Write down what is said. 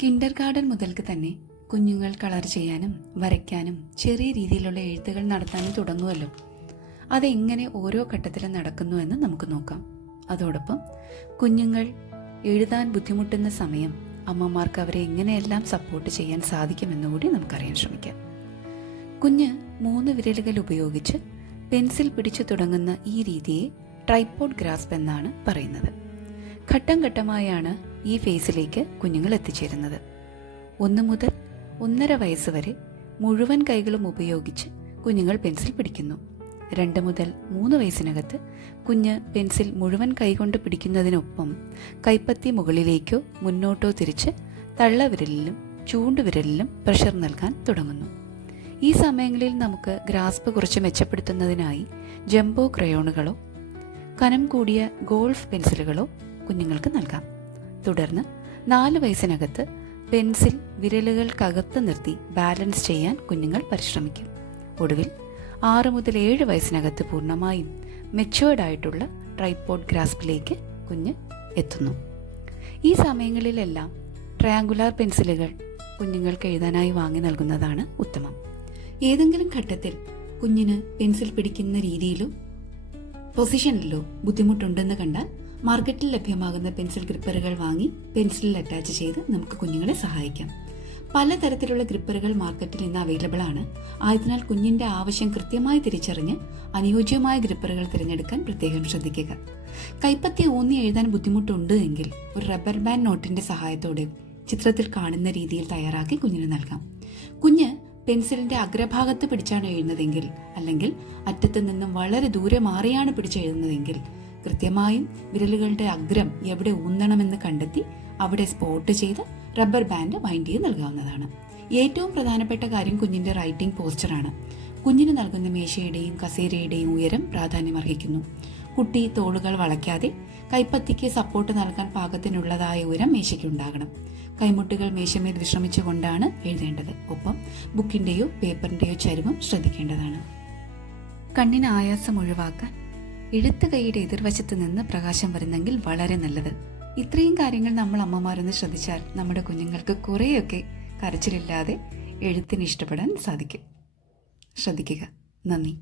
Kinder garden മുതൽക്ക് തന്നെ കുഞ്ഞുങ്ങൾ കളർ ചെയ്യാനും വരയ്ക്കാനും ചെറിയ രീതിയിലുള്ള എഴുത്തുകൾ നടത്താനും തുടങ്ങുമല്ലോ. അതെങ്ങനെ ഓരോ ഘട്ടത്തിലും നടക്കുന്നു എന്ന് നമുക്ക് നോക്കാം. അതോടൊപ്പം കുഞ്ഞുങ്ങൾ എഴുതാൻ ബുദ്ധിമുട്ടുന്ന സമയം അമ്മമാർക്ക് അവരെ എങ്ങനെയെല്ലാം സപ്പോർട്ട് ചെയ്യാൻ സാധിക്കുമെന്നുകൂടി നമുക്കറിയാൻ ശ്രമിക്കാം. കുഞ്ഞ് 3 വിരലുകൾ ഉപയോഗിച്ച് പെൻസിൽ പിടിച്ചു തുടങ്ങുന്ന ഈ രീതിയെ ട്രൈപോഡ് ഗ്രാസ്പ് എന്നാണ് പറയുന്നത്. ഘട്ടം ഘട്ടമായാണ് ഈ ഫേസിലേക്ക് കുഞ്ഞുങ്ങൾ എത്തിച്ചേരുന്നത്. 1 മുതൽ 1.5 വയസ്സ് വരെ മുഴുവൻ കൈകളും ഉപയോഗിച്ച് കുഞ്ഞുങ്ങൾ പെൻസിൽ പിടിക്കുന്നു. 2 മുതൽ 3 വയസ്സിനകത്ത് കുഞ്ഞ് പെൻസിൽ മുഴുവൻ കൈകൊണ്ട് പിടിക്കുന്നതിനൊപ്പം കൈപ്പത്തി മുകളിലേക്കോ മുന്നോട്ടോ തിരിച്ച് തള്ളവിരലിലും ചൂണ്ടുവിരലിലും പ്രഷർ നൽകാൻ തുടങ്ങുന്നു. ഈ സമയങ്ങളിൽ നമുക്ക് ഗ്രാസ്പ് കുറച്ച് മെച്ചപ്പെടുത്തുന്നതിനായി ജംബോ ക്രയോണുകളോ കനം കൂടിയ ഗോൾഫ് പെൻസിലുകളോ കുഞ്ഞുങ്ങൾക്ക് നൽകാം. തുടർന്ന് 4 വയസ്സിനകത്ത് പെൻസിൽ വിരലുകൾക്കകത്ത് നിർത്തി ബാലൻസ് ചെയ്യാൻ കുഞ്ഞുങ്ങൾ പരിശ്രമിക്കും. ഒടുവിൽ 6 മുതൽ 7 വയസ്സിനകത്ത് പൂർണ്ണമായും മെച്യൂർഡ് ആയിട്ടുള്ള ട്രൈപോഡ് ഗ്രാസ്പിലേക്ക് കുഞ്ഞ് എത്തുന്നു. ഈ സമയങ്ങളിലെല്ലാം ട്രയാങ്കുലാർ പെൻസിലുകൾ കുഞ്ഞുങ്ങൾക്ക് എഴുതാനായി വാങ്ങി നൽകുന്നതാണ് ഉത്തമം. ഏതെങ്കിലും ഘട്ടത്തിൽ കുഞ്ഞിന് പെൻസിൽ പിടിക്കുന്ന രീതിയിലോ പൊസിഷനിലോ ബുദ്ധിമുട്ടുണ്ടെന്ന് കണ്ടാൽ മാർക്കറ്റിൽ ലഭ്യമാകുന്ന പെൻസിൽ ഗ്രിപ്പറുകൾ വാങ്ങി പെൻസിലിൽ അറ്റാച്ച് ചെയ്ത് നമുക്ക് കുഞ്ഞുങ്ങളെ സഹായിക്കാം. പലതരത്തിലുള്ള ഗ്രിപ്പറുകൾ മാർക്കറ്റിൽ ഇന്ന് അവൈലബിൾ ആണ്. ആയതിനാൽ കുഞ്ഞിന്റെ ആവശ്യം കൃത്യമായി തിരിച്ചറിഞ്ഞ് അനുയോജ്യമായ ഗ്രിപ്പറുകൾ തിരഞ്ഞെടുക്കാൻ പ്രത്യേകം ശ്രദ്ധിക്കുക. കൈപ്പത്തി ഊന്നി എഴുതാൻ ബുദ്ധിമുട്ടുണ്ട് എങ്കിൽ ഒരു റബ്ബർ ബാൻഡ് നോട്ടിന്റെ സഹായത്തോടെ ചിത്രത്തിൽ കാണുന്ന രീതിയിൽ തയ്യാറാക്കി കുഞ്ഞിന് നൽകാം. കുഞ്ഞ് പെൻസിലിന്റെ അഗ്രഭാഗത്ത് പിടിച്ചാണ് എഴുതുന്നതെങ്കിൽ അല്ലെങ്കിൽ അറ്റത്ത് നിന്നും വളരെ ദൂരെ മാറിയാണ് പിടിച്ചെഴുതുന്നതെങ്കിൽ കൃത്യമായും വിരലുകളുടെ അഗ്രം എവിടെ ഊന്നണമെന്ന് കണ്ടെത്തി അവിടെ സ്പോട്ട് ചെയ്ത് റബ്ബർ ബാൻഡ് വൈൻഡ് ചെയ്ത് നൽകാവുന്നതാണ്. ഏറ്റവും പ്രധാനപ്പെട്ട കാര്യം കുഞ്ഞിന്റെ റൈറ്റിംഗ് പോസ്ചറാണ്. കുഞ്ഞിന് നൽകുന്ന മേശയുടെയും കസേരയുടെയും ഉയരം പ്രാധാന്യമർഹിക്കുന്നു. കുട്ടി തോളുകൾ വളയ്ക്കാതെ കൈപ്പത്തിക്ക് സപ്പോർട്ട് നൽകാൻ പാകത്തിനുള്ളതായ ഉയരം മേശയ്ക്കുണ്ടാകണം. കൈമുട്ടുകൾ മേശമേൽ വിശ്രമിച്ചുകൊണ്ടാണ് എഴുതേണ്ടത്. ഒപ്പം ബുക്കിന്റെയോ പേപ്പറിന്റെയോ ചരിവും ശ്രദ്ധിക്കേണ്ടതാണ്. കണ്ണിന് ആയാസം ഒഴിവാക്കാൻ എഴുത്ത് കൈയുടെ എതിർവശത്ത് നിന്ന് പ്രകാശം വരുന്നെങ്കിൽ വളരെ നല്ലത്. ഇത്രയും കാര്യങ്ങൾ നമ്മൾ അമ്മമാരൊന്ന് ശ്രദ്ധിച്ചാൽ നമ്മുടെ കുഞ്ഞുങ്ങൾക്ക് കുറേയൊക്കെ കരച്ചിലില്ലാതെ എഴുത്തിന് ഇഷ്ടപ്പെടാൻ സാധിക്കും. ശ്രദ്ധിക്കുക. നന്ദി.